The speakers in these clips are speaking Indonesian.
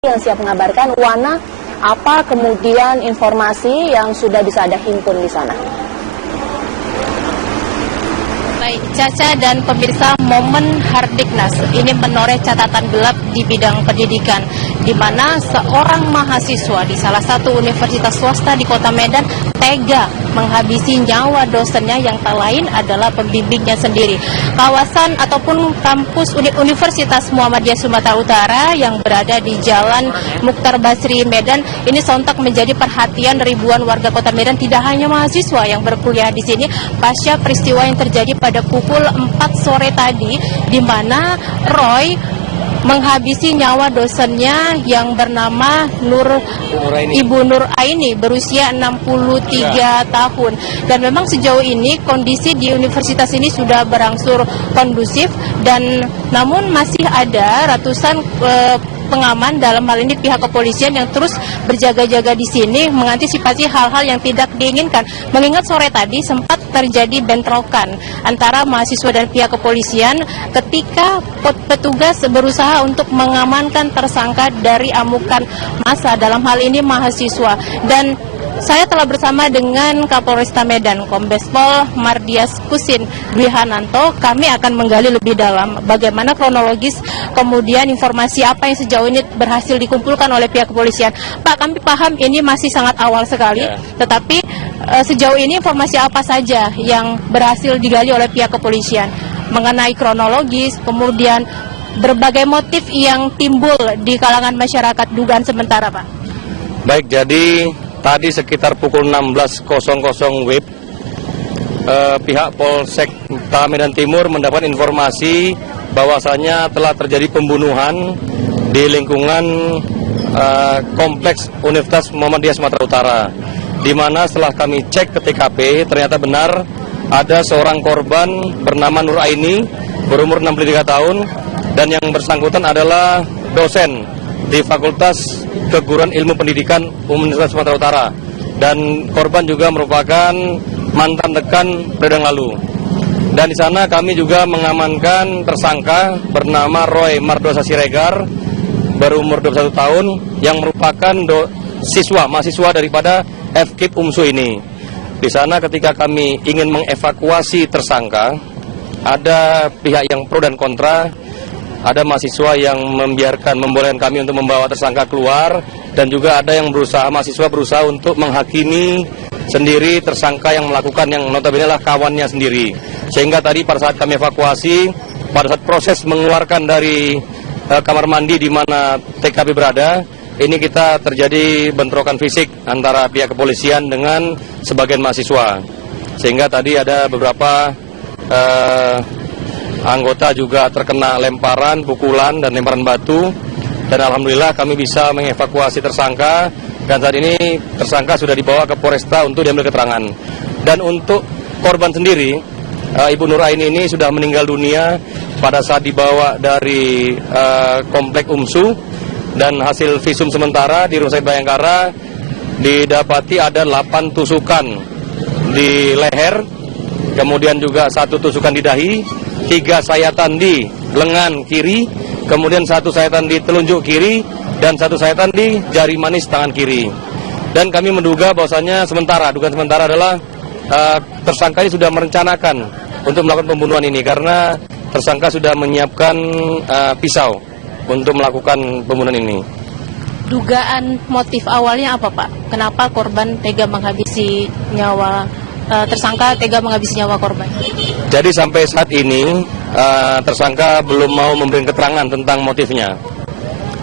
yang siap mengabarkan Wana apa kemudian informasi yang sudah bisa Anda himpun di sana. Baik, Caca dan pemirsa, momen Hardiknas ini menoreh catatan gelap di bidang pendidikan, di mana seorang mahasiswa di salah satu universitas swasta di Kota Medan tega menghabisi nyawa dosennya yang tak lain adalah pembimbingnya sendiri. Kawasan ataupun kampus Universitas Muhammadiyah Sumatera Utara yang berada di Jalan Mukhtar Basri Medan ini sontak menjadi perhatian ribuan warga Kota Medan, tidak hanya mahasiswa yang berkuliah di sini pasca peristiwa yang terjadi pada pukul 4 sore tadi, di mana Roy menghabisi nyawa dosennya yang bernama Ibu Nur Aini berusia 63 tahun. Dan memang sejauh ini kondisi di universitas ini sudah berangsur kondusif, dan namun masih ada ratusan pengaman, dalam hal ini pihak kepolisian, yang terus berjaga-jaga di sini mengantisipasi hal-hal yang tidak diinginkan. Mengingat sore tadi sempat terjadi bentrokan antara mahasiswa dan pihak kepolisian ketika petugas berusaha untuk mengamankan tersangka dari amukan massa, dalam hal ini mahasiswa. Dan saya telah bersama dengan Kapolresta Medan, Kombes Pol Mardias Kusin Dwi Hananto. Kami akan menggali lebih dalam bagaimana kronologis, kemudian informasi apa yang sejauh ini berhasil dikumpulkan oleh pihak kepolisian. Pak, kami paham ini masih sangat awal sekali, tetapi sejauh ini informasi apa saja yang berhasil digali oleh pihak kepolisian mengenai kronologis, kemudian berbagai motif yang timbul di kalangan masyarakat, dugaan sementara, Pak? Baik, jadi tadi sekitar pukul 16.00 WIB, pihak Polsek Medan Timur mendapat informasi bahwasanya telah terjadi pembunuhan di lingkungan kompleks Universitas Muhammadiyah Sumatera Utara, di mana setelah kami cek ke TKP ternyata benar ada seorang korban bernama Nur Aini berumur 63 tahun, dan yang bersangkutan adalah dosen di Fakultas Keguruan Ilmu Pendidikan Universitas Sumatera Utara, dan korban juga merupakan mantan dekan periode yang lalu. Dan di sana kami juga mengamankan tersangka bernama Roy Mardosa Siregar berumur 21 tahun yang merupakan mahasiswa daripada FKIP UMSU ini. Di sana ketika kami ingin mengevakuasi tersangka, ada pihak yang pro dan kontra. Ada mahasiswa yang membolehkan kami untuk membawa tersangka keluar, dan juga ada yang mahasiswa berusaha untuk menghakimi sendiri tersangka yang melakukan, yang notabene adalah kawannya sendiri. Sehingga tadi pada saat kami evakuasi, pada saat proses mengeluarkan dari kamar mandi di mana TKP berada, ini kita terjadi bentrokan fisik antara pihak kepolisian dengan sebagian mahasiswa. Sehingga tadi ada beberapa anggota juga terkena lemparan, pukulan, dan lemparan batu. Dan alhamdulillah kami bisa mengevakuasi tersangka, dan saat ini tersangka sudah dibawa ke Polresta untuk diambil keterangan. Dan untuk korban sendiri, Ibu Nur Aini ini sudah meninggal dunia pada saat dibawa dari komplek UMSU, dan hasil visum sementara di Rumah Sakit Bayangkara didapati ada 8 tusukan di leher, kemudian juga 1 tusukan di dahi, 3 sayatan di lengan kiri, kemudian 1 sayatan di telunjuk kiri, dan 1 sayatan di jari manis tangan kiri. Dan kami menduga bahwasanya dugaan sementara adalah tersangka ini sudah merencanakan untuk melakukan pembunuhan ini, karena tersangka sudah menyiapkan pisau untuk melakukan pembunuhan ini. Dugaan motif awalnya apa, Pak? Kenapa korban tega menghabisi nyawa tersangka nyawa korban? Jadi sampai saat ini tersangka belum mau memberikan keterangan tentang motifnya.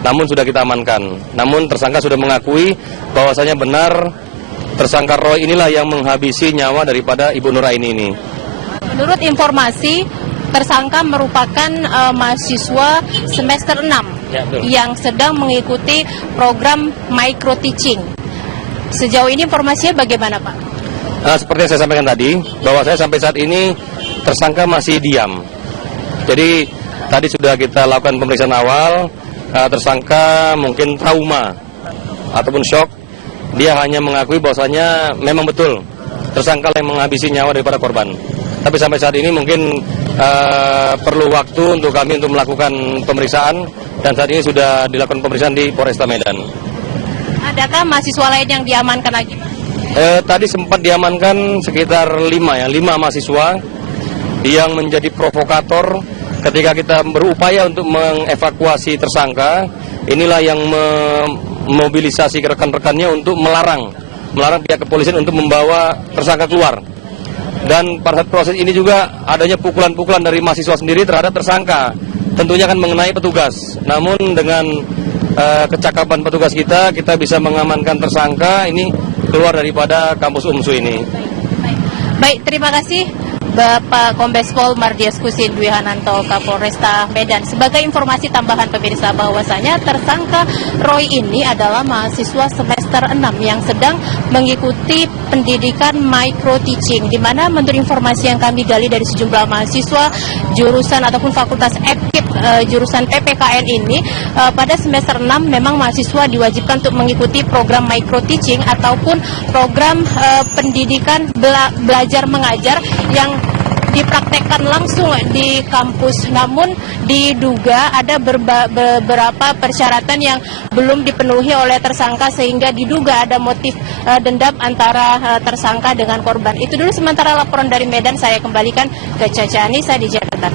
Namun sudah kita amankan. Namun tersangka sudah mengakui bahwasanya benar tersangka Roy inilah yang menghabisi nyawa daripada Ibu Nur Aini ini. Menurut informasi, tersangka merupakan mahasiswa semester 6 yang sedang mengikuti program micro teaching. Sejauh ini informasinya bagaimana, Pak? Seperti yang saya sampaikan tadi, bahwa saya sampai saat ini tersangka masih diam. Jadi tadi sudah kita lakukan pemeriksaan awal, tersangka mungkin trauma ataupun shock. Dia hanya mengakui bahwasanya memang betul tersangka yang menghabisi nyawa daripada korban. Tapi sampai saat ini mungkin perlu waktu untuk kami untuk melakukan pemeriksaan dan saat ini sudah dilakukan pemeriksaan di Polresta Medan. Adakah mahasiswa lain yang diamankan lagi, Pak? Tadi sempat diamankan sekitar 5 mahasiswa yang menjadi provokator ketika kita berupaya untuk mengevakuasi tersangka. Inilah yang memobilisasi rekan-rekannya untuk melarang pihak kepolisian untuk membawa tersangka keluar. Dan pada saat proses ini juga adanya pukulan-pukulan dari mahasiswa sendiri terhadap tersangka. Tentunya akan mengenai petugas. Namun dengan kecakapan petugas kita bisa mengamankan tersangka ini keluar daripada kampus UMSU ini. Baik, terima kasih Bapak Kombes Pol Mardias Kusin Dwi Hananto, Kapolresta Medan. Sebagai informasi tambahan pemirsa, bahwasanya tersangka Roy ini adalah mahasiswa semester 6 yang sedang mengikuti pendidikan micro teaching, di mana menurut informasi yang kami gali dari sejumlah mahasiswa jurusan ataupun fakultas FKIP jurusan PPKN ini, pada semester 6 memang mahasiswa diwajibkan untuk mengikuti program micro teaching ataupun program pendidikan belajar mengajar yang dipraktekkan langsung di kampus. Namun diduga ada beberapa persyaratan yang belum dipenuhi oleh tersangka sehingga diduga ada motif dendam antara tersangka dengan korban. Itu dulu sementara laporan dari Medan, saya kembalikan ke Caca Anissa di Jakarta.